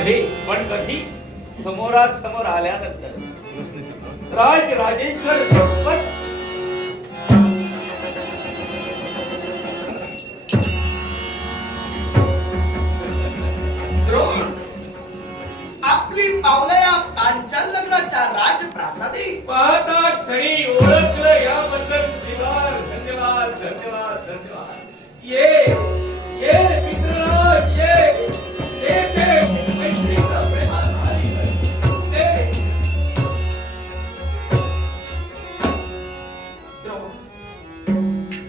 आहे, पण कधी समोरासमोर आल्यानंतर राज राजेश्वर द्रौपद आपली पावलं या पांचाल नगराच्या राजप्रासादी पाहता क्षणी ओळखलं याबद्दल श्रीवार धन्यवाद धन्यवाद धन्यवाद. ये ये मित्रराज ये ते मैत्रीचा प्रेमात आली ते.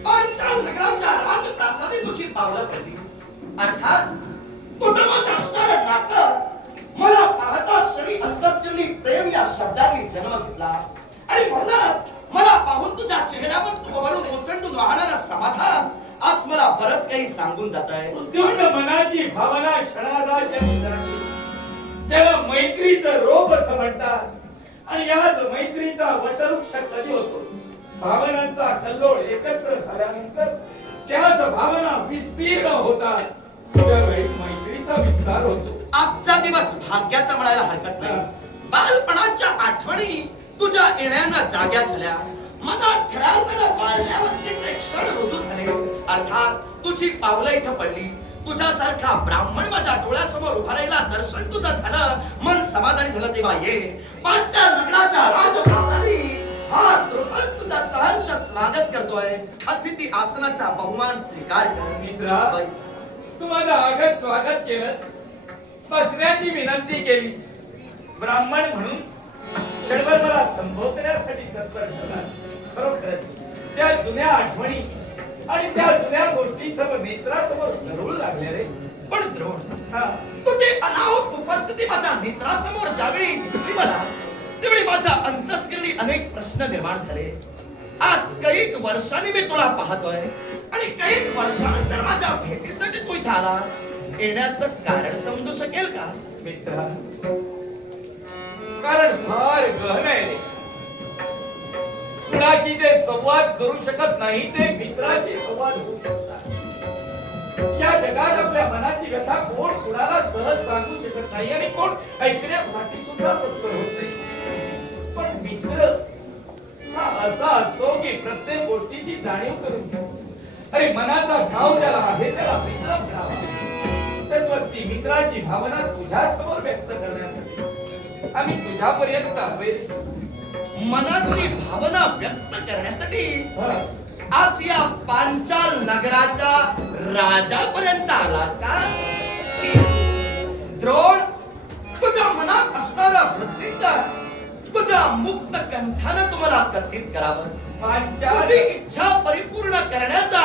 पांचाल नगराच्या राजप्रासादी तुझी पावलं पडली. अर्थात तुझं माझं असणारं नातं मला पाहता क्षणी अंतस्करणी प्रेम या शब्दांनी जन्म घेतला आणि म्हणूनच मला पाहून तुझ्या चेहऱ्यावर तुझ्यावरून ओसंडून वाहणारा समाधान आज मला बरंच काही सांगून जात आहे. उद्युक्त मनाची भावना क्षणार्धात ज्यांनी जाणली त्याला मैत्रीचं रोप असं म्हणतात आणि याच मैत्रीचा वटवृक्ष कधी होतो भावनांचा कल्लोळ एकत्र झाल्यानंतर त्याच भावना विस्तीर्ण होतात त्यावेळी मैत्रीचा विस्तार होतो. आजचा दिवस भाग्याचा म्हणायला हरकत नाही. बालपणाच्या आठवणी तुझ्या येण्यानं जाग्या झाल्या. मनात खऱ्या अर्थानं बाल्यावस्थेचे क्षण रुजू झाले. अर्थात तुझी पावलं इथं पडली. तुझ्यासारखा ब्राह्मण माझ्या डोळ्यासमोर उभा राहिला. दर्शन तुझं झालं, मन समाधानी झालं. तेव्हा ये पांचाल नगराच्या राजप्रासादी हा द्रुपद तुझा सहर्ष स्वागत करतोय. अतिथी आसनाचा बहुमान स्वीकार कर. मित्रा बैस. तू माझं आगत स्वागत केलंस, बसण्याची विनंती केलीस. ब्राह्मण म्हणून क्षणभर मला संबोधण्यासाठी तत्पर झाला. खरोखरच त्या जुन्या आठवणी आणि त्या जुन्या गोष्टी सर्व नेत्रासमोर धरू लागल्या रे. पण द्रोण तुझी अनाहूत उपस्थिती माझ्या नेत्रासमोर ज्यावेळी दिसली मला त्यावेळी माझ्या अंतस्करणी अनेक प्रश्न निर्माण झाले. आज काही वर्षांनी मी तुला पाहतोय आणि काही वर्षानंतर माझ्या भेटीसाठी तू इथे आलास. येण्याचं कारण समजू शकेल का? मित्रा कारण फार गहन आहे रे. कुणाशी जे संवाद करू शकत नाही ते मित्राशी संवाद होऊ शकतात. या जगात आपल्या मनाची व्यथा कोण कुणाला सहज सांगू शकत नाही आणि कोण ऐकण्यासाठी सुद्धा तत्पर होत नाही. पण मित्र हा असा असतो की प्रत्येक गोष्टीची जाणीव करून घ्या. अरे मनाचा ठाव ज्याला आहे त्याला मित्र म्हणावा. तद्वत्ती मित्राची भावना तुझ्या समोर व्यक्त करण्यासाठी आम्ही तुझ्यापर्यंत आलोय. मनाची भावना व्यक्त करण्यासाठी आज या पांचाल नगराच्या राजापर्यंत आला का? द्रोण तुझ्या मनात असणारा वृत्तींतर तुझ्या मुक्त कंठानं तुम्हाला कथित करावंस. तुझी इच्छा परिपूर्ण करण्याचा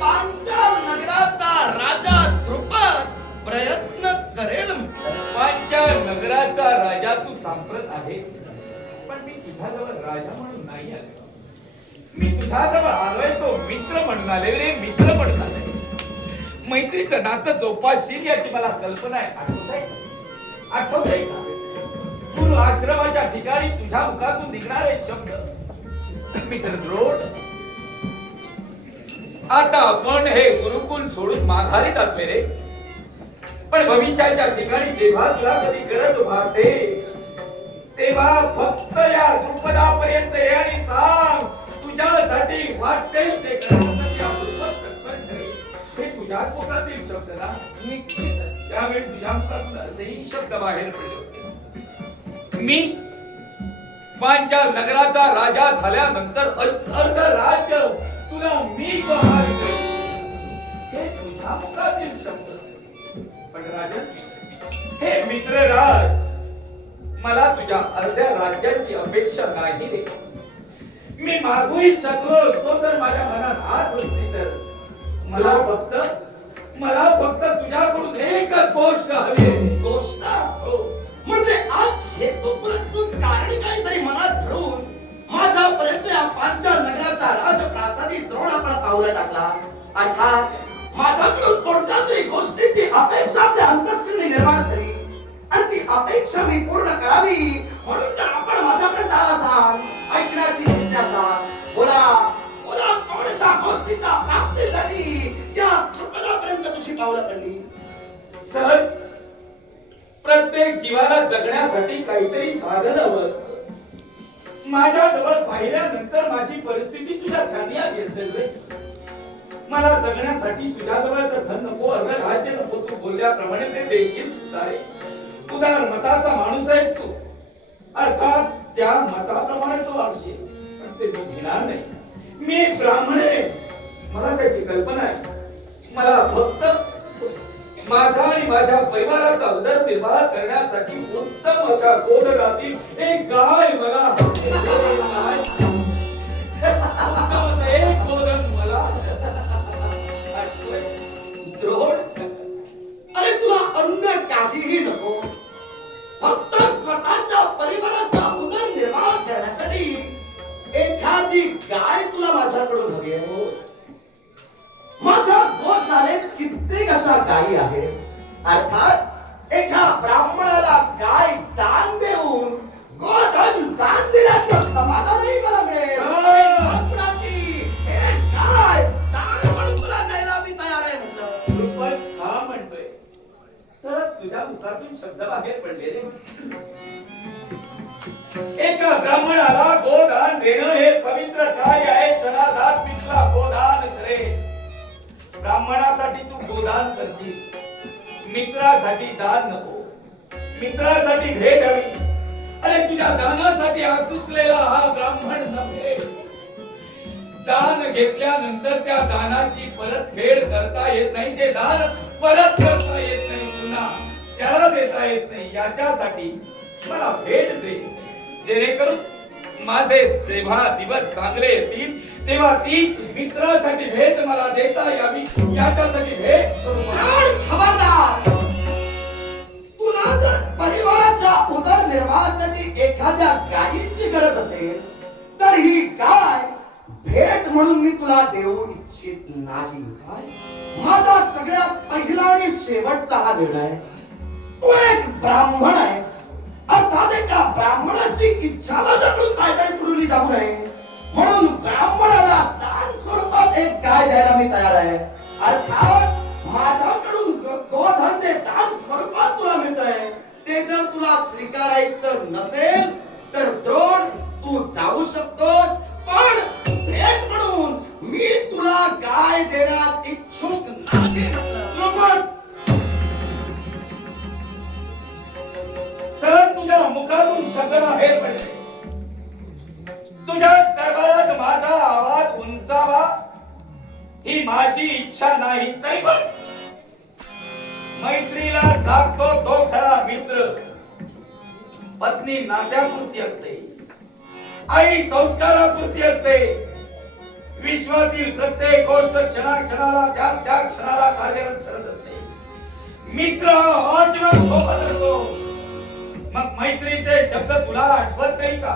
पांचाल नगराचा राजा द्रुपद प्रयत्न करेल. पांचाल नगराचा राजा तू सांप्रत आहेस, पण मी तुझ्याजवळ राजा म्हणून नाही आलो. मी तुझ्याजवळ आलोय तो मित्र म्हणून आले रे. मित्र म्हणून आले. मैत्रीचं नातं जोपासशील याची मला कल्पना आहे. आठवतंय का गुरु आश्रमाच्या ठिकाणी तुझ्या मुखातून निघणारे शब्द? मित्र द्रोण आता आपण हे गुरुकुल सोडून माघारी जातोय रे. पण भविष्याच्या ठिकाणी जेव्हा तुला कधी गरज भासते तेव्हा फक्त या द्रुपदापर्यंत ये आणि सांग तुझ्यासाठी वाटेल ते करण्यासाठी हे तुझ्या पोटातील शब्द ना. निश्चितच त्यावेळी तुझ्या मुखातून असेही शब्द बाहेर पडले होते. मी पांचाल नगराचा राजा झाल्यानंतर अर्ध राज्य तुला मी बहाल करेन. हे तुझ्या मुखातील शब्द. पण राजन हे मित्रराज मला तुझ्या अर्ध्या राज्याची अपेक्षा नाही रे. मी मागूही शकलो असतो तर माझ्या मनात आस असती तर मला फक्त तुझ्याकडून एकच गोष्ट हवी. गोष्ट म्हणजे आज हेतू पुरस्कृत कारण काहीतरी मनात धरून माझ्यापर्यंत या पांचाल नगराचा राजप्रासादी द्रोण आपण पावलं टाकला. अर्थात माझ्याकडून कोणत्या तरी गोष्टीची अपेक्षा आपल्या अंतस्करणी निर्माण झाली आणि ती अपेक्षा मी पूर्ण करावी म्हणून जर आपण माझ्यापर्यंत आला असाल ऐकण्याची जिज्ञासा बोला बोला कोणत्या गोष्टीच्या प्राप्तीसाठी या द्रुपदापर्यंत तुझी पावलं पडली? सहज प्रत्येक जीवाला जगण्यासाठी काहीतरी साधन हवं असतं. माझ्या जवळ पाहिल्यानंतर माझी परिस्थिती तुझ्या ध्यानी आली असेल रे. मला जगण्यासाठी तुझ्याजवळ तर धन नको, अर्ध राज्य नको. तू बोलल्याप्रमाणे ते देशील सुद्धा आहे. उदार मताचा माणूस आहेस तू. अर्थात त्या मताप्रमाणे तू वागशील, पण ते मी घेणार नाही. मी ब्राह्मण आहे, मला त्याची कल्पना आहे. मला फक्त माझा आणि माझ्या परिवाराचा उदरनिर्वाह करण्यासाठी उत्तम अशा गोधनातील एक गाय मला हवी आहे. उत्तम असं एक गोधन मला द्रोण, अरे तुला अन्य काहीही नको, फक्त स्वतःच्या परिवाराचा उदरनिर्वाह करण्यासाठी एखादी गाय तुला माझ्याकडून हवी आहे. माझ्या गोशाळेत कित्येक अशा गायी आहेत. अर्थात एका ब्राह्मणाला गाय दान देऊन गोधन दान दिल्याचं समाधानही मला मिळेल. ब्राह्मणाची एक गाय दान म्हणून तुला द्यायला मी तयार आहे म्हटलं. पण हा म्हणतोय सहज तुझ्या मुखातून शब्द बाहेर पडले रे. एका ब्राह्मणाला गोदान देणं हे पवित्र कार्य आहे. क्षणार्धात मित्र गोदान करे. ब्राह्मणासाठी तू गोदान करशील, मित्रासाठी दान नको. मित्रासाठी भेट हवी. अरे तुझ्या दानासाठी आसुसलेला हा ब्राह्मण नव्हे. दान घेतल्यानंतर त्या दानाची परतफेड करता येत नाही. ते दान परत करता येत नाही, पुन्हा त्याला देता येत नाही. याच्यासाठी मला भेट दे, जेणेकरून माझे जेव्हा दिवस चांगले येतील तेव्हा तीच मित्रासाठी भेट मला देता यावी. याच्यासाठी भेट खबरदार, तुला जर परिवाराच्या उदरनिर्वाहासाठी एखाद्या गायीची गरज असेल तर ही गाय भेट म्हणून मी तुला देऊ इच्छित नाही. माझा सगळ्यात पहिला आणि शेवटचा हा निर्णय, तू एक ब्राह्मण आहेस. अर्थात एका ब्राह्मणाची इच्छा माझ्याकडून पायदळी तुडवली जाऊ नये, म्हणून ब्राह्मणाला दान स्वरूपात एक गाय द्यायला मी तयार आहे. अर्थात माझ्याकडून गोधनचे दान स्वरूपात तुला मिळत आहे. ते जर तुला स्वीकारायचं नसेल तर द्रोण तू जाऊ शकतोस, पण भेट म्हणून मी तुला गाय देण्यास इच्छुक नाही. सर तुझ्या मुखातून शब्द बाहेर पडले. तुझ्याच दरबारात माझा आवाज उंचावा ही माझी इच्छा नाही. तरी पण मैत्रीला जागतो तो खरा मित्र. पत्नी नात्यापुरती असते, आई संस्कारापुरती असते. विश्वातील प्रत्येक गोष्ट क्षणाक्षणाला त्या क्षणाला कार्यरत ठरत असते. मित्र आजीवन सोबत असतो. मग मैत्रीचे शब्द तुला आठवत नाही का?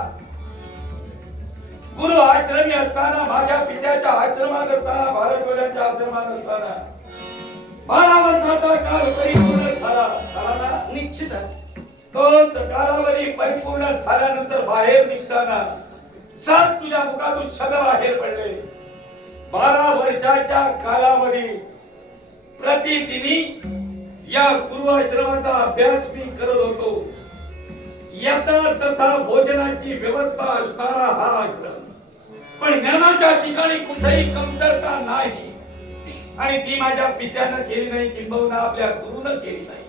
गुरु आश्रमी असताना, माझ्या पित्याच्या आश्रमात असताना, भारद्वाजांच्या आश्रमात असताना 12 वर्षाचा काल परिपूर्ण झाला ना? निश्चितच तोच कालावधी परिपूर्ण झाल्यानंतर बाहेर निघताना सात तुझ्या मुखातून शब्द बाहेर पडले. 12 वर्षाच्या कालावधी प्रतिदिनी या गुरु आश्रमाचा अभ्यास मी करत होतो. यथा तथा भोजनाची व्यवस्था असणारा हा आश्रम, पण ज्ञानाच्या ठिकाणी कुठेही कमतरता नाही. आणि ती माझ्या पित्यानं केली नाही, किंबहुना आपल्या गुरुनं केली नाही.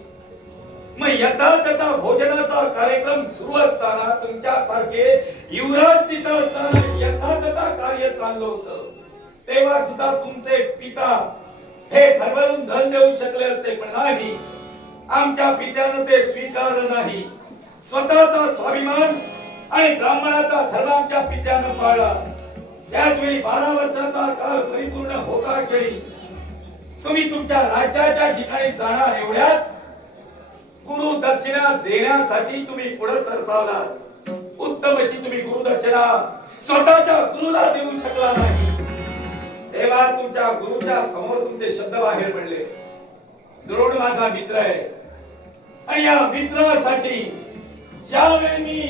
मग यथा तथा भोजनाचा कार्यक्रम सुरू असताना तुमच्यासारखे युवराज तिथं असताना यथा तथा कार्य चाललं होतं. तेव्हा सुद्धा तुमचे पिता हे ठरवून धन देऊ शकले असते, पण नाही. आमच्या पित्यानं ते स्वीकारलं नाही. स्वतःचा स्वाभिमान आणि ब्राह्मणाचा धर्म आमच्या पित्यानं पाळला. त्याच वेळी 12 वर्षाचा काळ परिपूर्ण होता क्षणी तुम्ही तुमच्या राज्याच्या ठिकाणी जाणार. एवढ्यात गुरु दक्षिणा देण्यासाठी तुम्ही पुढे सरसावला. उत्तम अशी तुम्ही गुरु दक्षिणा स्वतःच्या गुरुला देऊ शकला नाही. तेव्हा तुमच्या गुरुच्या समोर तुमचे शब्द बाहेर पडले. द्रोण माझा मित्र आहे आणि या मित्रासाठी ज्यावेळी मी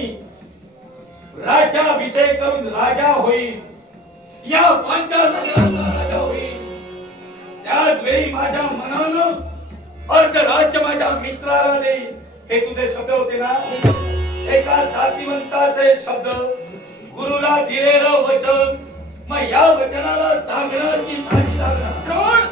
राज्याभिषेक करून राजा होईल, या पांचाल नगराचा राजा होईल, त्याच वेळी माझ्या मनानं अर्ध राज्य माझ्या मित्राला देईल. हे तुझे शब्द होते ना? एका जातिवंताचे शब्द, गुरुला दिलेलं वचन, मग या वचनाला जागण्याची थाळी लागणार. द्रोण,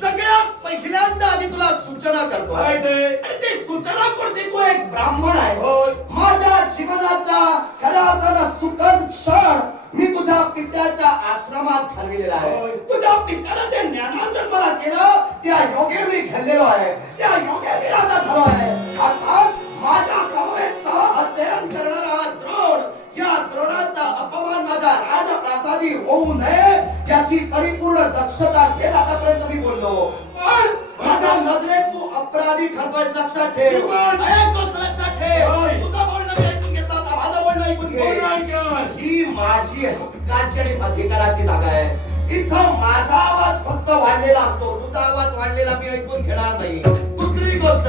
सगळ्यात पहिल्यांदा आधी तुला सूचना करतो. काय ते? आणि ते सूचना कोण देतो? एक ब्राह्मण आहे. होय. माझ्या जीवनाचा खऱ्या अर्थानं सुखद क्षण मी तुझ्या पित्याच्या आश्रमात घालविलेला आहे. होय. तुझ्या पित्यानं जे ज्ञानार्जन मला केलं त्या योगे मी घडलेलो आहे, त्या योगे मी राजा झालो आहे. अर्थात माझ्या समवेत सह अध्ययन करणारा हा द्रोण, या द्रोणाचा अपमान माझ्या राजप्रासादी होऊ नये याची परिपूर्ण दक्षता घेत आतापर्यंत मी बोललो. पण माझ्या नजरेत तू अपराधी ठरतोयस, लक्षात ठेव. एक गोष्ट लक्षात ठेव, होय. तुझं बोलणं मी ऐकून घेतलं, आता माझं बोलणं ऐकून घे. कोण ऐकणार? ही माझी हक्काची आणि अधिकाराची जागा आहे. इथं माझा आवाज फक्त वाढलेला असतो, तुझा आवाज वाढलेला मी ऐकून घेणार नाही. दुसरी गोष्ट,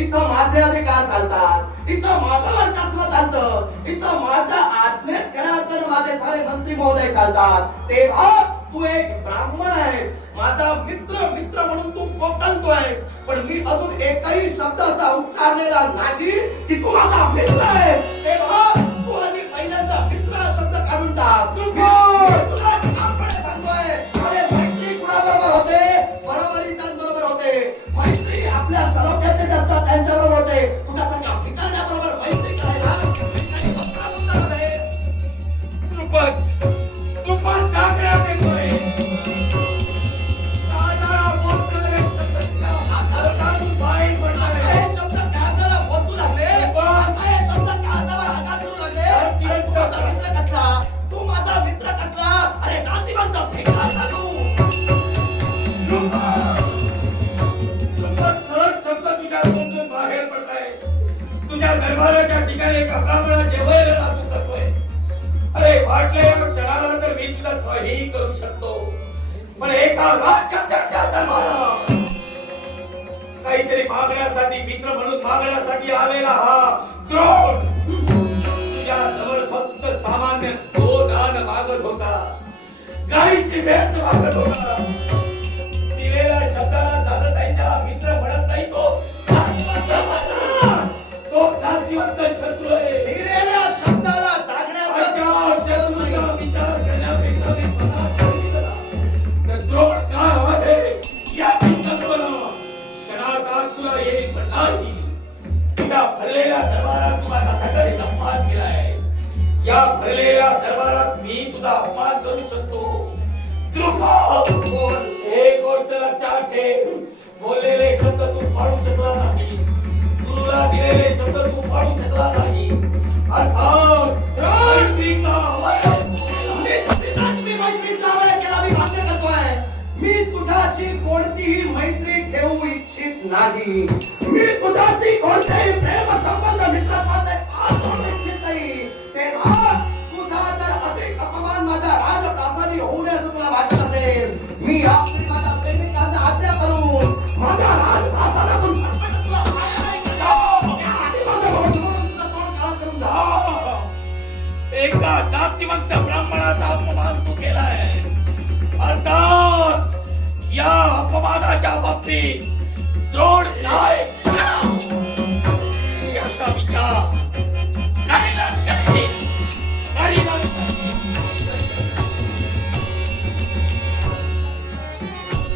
इथं माझे अधिकार चालतात, इथं माझं वर्चस्व चालतं, इथं माझ्या आज्ञेत खऱ्या अर्थानं माझे सारे मंत्री महोदय चालतात. तेव्हा तू एक ब्राह्मण आहेस, माझा मित्र मित्र म्हणून तू कोकलतोयस, पण मी अजून एकही शब्द असा उच्चारलेला नाही की तू माझा मित्र आहेस. तेव्हा तू आधी पहिल्यांदा मित्र हा शब्द काढून टाक. मी तुला ठामपणे सांगतोय, अरे मैत्री कुणाबरोबर होते? बरोबरीच्यांबरोबर होते. मैत्री आपल्या सलोख्याचे जे असतात त्यांच्याबरोबर होते. तुझ्यासारख्या भिकारण्याबरोबर मैत्री करायला काही बसला मुद्दा नव्हे. तृपत जागण्यात येतोय. राजाला बोलणारे सततच्या हातातून बाहेर पडणारे. आता हे शब्द कानाला बोचू लागले. आता हे शब्द कानावर आघात करू लागले. अरे तू माझा मित्र कसला? तू माझा मित्र कसला? अरे नातीवंत भिकार का तू? तृपत सहज शब्द तुझ्या तोंडून बाहेर पडताय. तुझ्या दरबाराच्या ठिकाणी एका ब्राह्मणाला जेवायला तू करतोय. अरे वाटलं या क्षणाला तर मी तुला काहीही करू शकतो, पण एका राजकर्त्याच्या दरबारात काहीतरी मागण्यासाठी, मित्र म्हणून मागण्यासाठी आलेला हा द्रोण तुझ्या जवळ फक्त सामान्य गोदान मागत होता, गाईची भेट मागत होता. दिलेल्या शब्दाला झालं नाही, त्याला मित्र म्हणत नाही, तो जातिवंत शत्रू आहे. दिलेल्या शब्दाला जागण्याचा प्रश्न ठेवत नाही. विचार करण्यापेक्षा मी मनात ठरविलेला तर द्रोण काय आहे याची कल्पना क्षणार्धात तुला येईल, पण नाही. तुझ्या भरलेल्या दरबारात तू माझा थकडीचा अपमान केलायस. या भरलेल्या दरबारात मी तुझा अपमान करू शकतो. द्रुपद, एक गोष्ट लक्षात ठेव, बोललेले शब्द तू पाडू शकला नाही, गुरुला दिलेले शब्द तू पाडू शकला नाही. अर्थात मैत्रीचा अवयव तू केला. मी मैत्रीचा अवयव केला, मी मान्य करतोय. मी तुझ्याशी कोणतीही मैत्री ठेवू इच्छित नाही. मी तुझ्याशी कोणतेही प्रेम संबंध मित्रत्वाचे जोडू इच्छित नाही. तेव्हा तुझा जर अधिक अपमान माझ्या राजप्रासादी होऊ नये असं तुला वाटत असेल, मी आपली माझ्या सैनिकांना आज्ञा करून माझ्या राजप्रासादातून फटफट तुला बाहेर नाही काढणार. याआधी माझ्या बरोबर तुझं तोंड काळं करून जा. एका जातिवंत ब्राह्मणाचा अपमान तू केलाय. अर्थात या अपमानाच्या बाबतीत द्रोण नायक